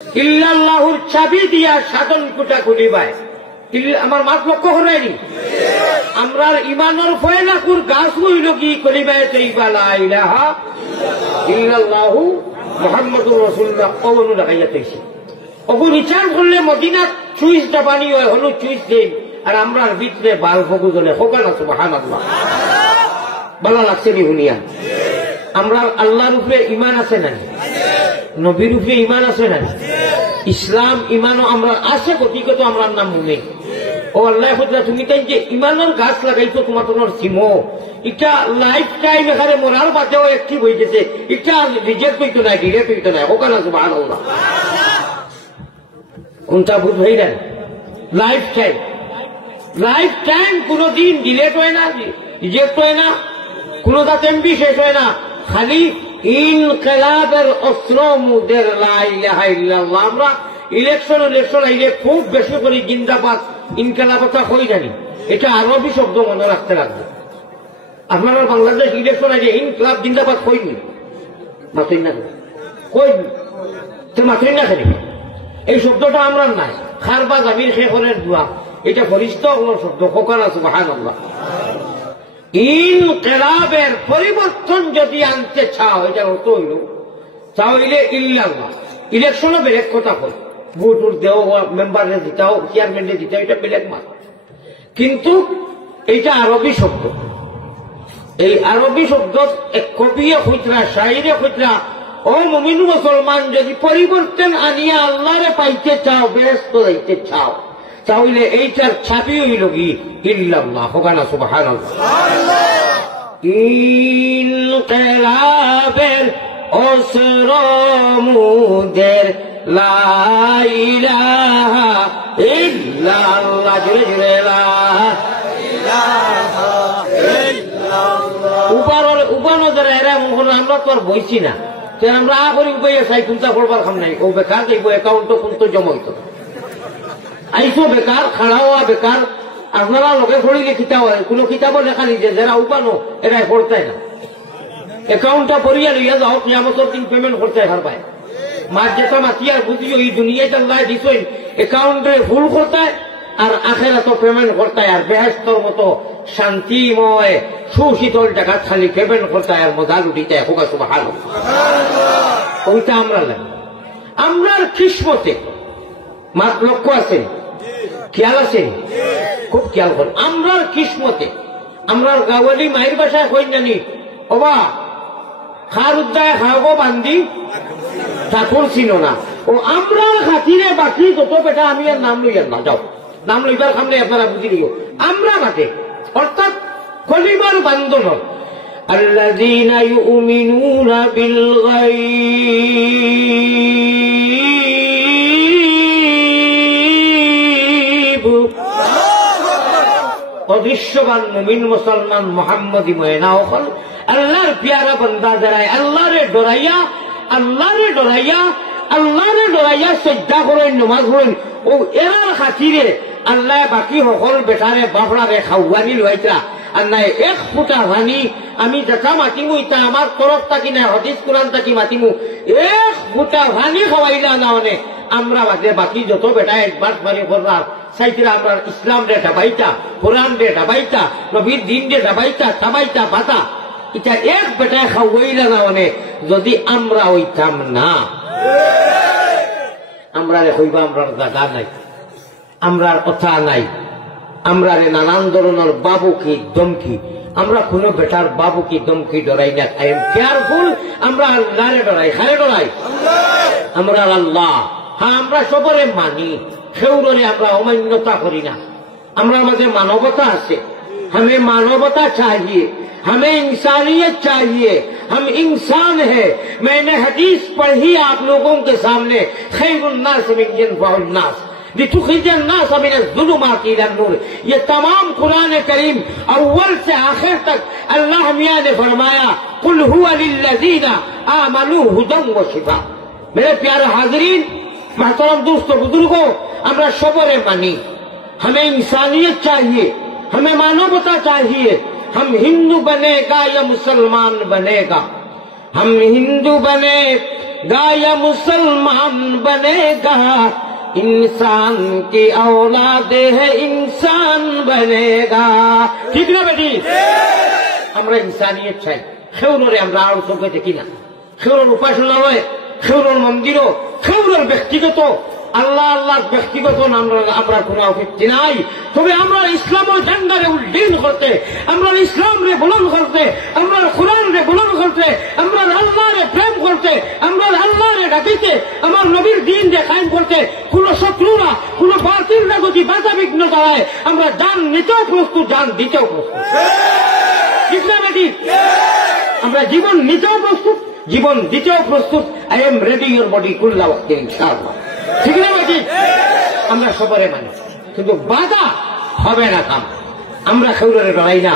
ইল্লাল্লাহুর চাবি দিয়া সাধন কুটা খুলিবায় আমার মাত লক্ষ্য হয়নি। আমরা ইমানের ফয়লাকুর গাছ হইল কি কলিবায় তৈবা লা ইলাহা ইল্লাল্লাহু মুহাম্মাদুর রাসূলুল্লাহ কওলু লাগাইয়াতেছি। ওগু বিচার করলে মদিনাত চুইস জাপানি হয় হলু চুইস দেন আর আমরার ভিতরে বাল ফগু জ্বলে হোকা না সুবহানাল্লাহ। ভালো লাগছে নি হুনিয়া? আমরা আল্লাহর উপরে ইমান আছে না, নবীর উপরে ইমান আছে না, ইসলাম ইমানও আমরা আছে গতিগত আমরা নাম মুমিন। ও আল্লাহ খুদরা তুমি তাই যে ইমানের গাছ লাগাইছো তোমার তোমার সিমো এটা লাইফ টাইম এখানে মরার বাচ্চাও অ্যাক্টিভ হয়ে গেছে, এটা রিজেক্ট হইতো না, ডিরেক্ট হইতো না, ওখানে সুবহানাল্লাহ। কোনটা বুঝ হই না? লাইফ টাইম কোনদিন ডিলেট হয় না, রিজেক্ট হয় না, কোন এমবি শেষ হয় না, খালি ইনকিলাবের অস্ত্র মুদের লা ইলাহা ইল্লাল্লাহ। আমরা ইলেকশন আইলে খুব বেশি করে জিন্দাবাদ ইনকিলাবটা হই জানি, এটা আরবি শব্দ মনে রাখতে লাগবে। আপনারা বাংলাদেশ ইলেকশন আইলে ইনকিলাব জিন্দাবাদ হইনি, মাথুই না কইনি তো মাথুই না খেলি এই শব্দটা আমরা নাই। খারবা জামির শেখরের দোয়া এটা ফরিস্ত শব্দ কোকানা সুবহানাল্লাহ। ইনকিলাবের পরিবর্তন যদি আনতে চাও এটা অর্থ হইল তাহলে ইল্লাল্লাহ। ইলেকশনও বেলেগ কথা হয়, ভোট দেও, মেম্বারে জিতাও, চেয়ারম্যানে জিতাও, এটা বেলেগ মাস, কিন্তু এইটা আরবি শব্দ। এই আরবি শব্দ এক কবিয়ে খুচরা শাইরে খুচরা ও মুমিন মুসলমান যদি পরিবর্তন আনিয়া আল্লাহরে পাইতে চাও, বেহেশত যাইতে চাও, তাহলে এইটার ছাবি হইল কি ইল্লাল্লাহ। হোকানা সুবহানাল্লাহ। ইনকিলাবের অস্ত্র মুদের লা ইলাহা ইল্লাল্লাহ। জোরে জোরে লা ইলাহা ইল্লাল্লাহ। উপানো যারা এরা আমরা তো আর বইছি না, আমরা আ করি বইয়ে চাই চিন্তা করবার খাম নাই। ও বেকার যাইব অ্যাকাউন্টও কিন্তু জমা হইত আইসো বেকার, খাড়া হওয়া বেকার। আপনারা লোকে পড়িলে কিতাব হয়, কোন কিতাবও লেখা নিছে যারা উপানো এরা করতে না। অ্যাকাউন্টটা পড়িয়া লইয়া যাও, কিয়ামতের দিন পেমেন্ট করতে হার পায়। মাছ যেটা মাতিয়ার বুঝিও এই দুনিয়ায় আল্লাহ দিছেন অ্যাকাউন্টে ফুল করতে আর আখেরাতে পেমেন্ট করতে, আর বেহেশতের মতো শান্তিময় সুশীতল টাকা খালি পেমেন্ট করতে আর মজা লুটিতে হোক সুবহানাল্লাহ। ওইটা আমরা লাগে আমরার কিসমতে মাত লক্ষ্য আছে, খেয়াল আছে, খুব খেয়াল করেন। আমরার কিসমতে আমরার গাওয়ালি মায়ের বাসায় কই জানি ওবা খার উদ্দায় খাওয়াবো বান্দি ঠাকুর ছিল না। ও আমরা খাতিরে বাকি যত বেটা আমি আর নাম লইয়ার না, যাও নাম লইবার খামলে আপনারা বুঝি দিও। আমরা বাটে অর্থাৎ কলিমার বান্ধব আল্লাযীনা ইউমিনুনা বিল গায়ব। অদৃশ্যবান মুমিন মুসলমান মুহাম্মদী ময়না হল আল্লাহর প্যারা বান্দা যারা আল্লাহরে ডরাইয়া সজ্জা করেন, নমাজ পড়েন, ও এরার খাতিরে আল্লাহ বাকি সকল বেটারে বাপড়ারে খাওয়ানি লইতা আর নাই এক ফুটা ভানি আমি দেখা মাতিমু, ইটা আমার তরফ থাকি নাই হাদিস কোরআন থাকি মাতিমু, এক ফুটা ভানি খাওয়াইলা না মানে আমরা বাদে বাকি যত বেটা একবার মারি করবার সাইতিরা আমরা ইসলাম রে ডাবাইতা, কোরআন রে ডাবাইতা, নবীর দিন রে ডাবাইতা সাবাইতা বাতা, এটা এক বেটায় খাওয়াইলা না মানে যদি আমরা হইতাম না, আমরা রে হইবা আমরার জায়গা নাই, আমরার কথা নাই, আমরা রে নানান ধরনের বাবু কি দমকি, আমরা কোন বেটার বাবু কি দমকি ডরাই না। I am careful. আমরা আল্লাহরে ডরাই, খারে ডরাই আমরা আল্লাহ। হ্যাঁ আমরা সবরে মানি, সেউরে আমরা অমান্যতা করি না। আমরা আমাদের মানবতা আছে, हमें मानवता चाहिए, हमें इंसानियत चाहिए, हम इंसान हैं। मैंने हदीस पढ़ी आप लोगों के सामने, खैरुन्नास मिन यनफउन्नास लितुखरिजन्नास मिनज़्ज़ुलुमाति इलन-नूर। ये तमाम कुरान करीम अव्वल से आखिर तक अल्लाह मियां ने फरमाया कुल हुवा लिल्लज़ीना आमनू हुदन व शिफा। मेरे प्यारे हाज़रीन, महतरम दोस्तों, बुजुर्गों, हमरा सबरे मानी, हमें इंसानियत चाहिए, हमें मानवता चाहिए। हम हिंदू बनेगा या मुसलमान बनेगा, हम हिंदू बने गाया मुसलमान बनेगा इंसान की औलाद है इंसान बनेगा ठीक ना बेटी আমরা ইনসানিয়ত চাই খেউরে আমরা আর চোখে দেখি না খেউরের উপাসনালয় খেউরের মন্দিরও খেউরের ব্যক্তিগত আল্লাহ আল্লাহ ব্যক্তিগত আমরা কোনো আপত্তি নাই তবে আমরা ইসলামের ঝান্ডারে উড্ডীন করতে আমরা ইসলামরে বুলন্দ করতে আমরা কোরআনরে বুলন্দ করতে আমরা আল্লাহরে প্রেম করতে আমরা আল্লাহরে ডাকিতে আমার নবীর দিন যে কায়েম করতে কোন শত্রুরা কোন বাতিলরা যদি বাধা বিঘ্ন করায় আমরা জান নিতেও প্রস্তুত জান দিতেও প্রস্তুত ঠিক না বেটি আমরা জীবন নিতেও প্রস্তুত জীবন দিতেও প্রস্তুত I am ready your body কুল্লা ওয়াক্ত ইনশাআল্লাহ ঠিক না বেটি আমরা সবারে মানি কিন্তু বাধা হবে না কাম আমরা খেউরে লড়াই না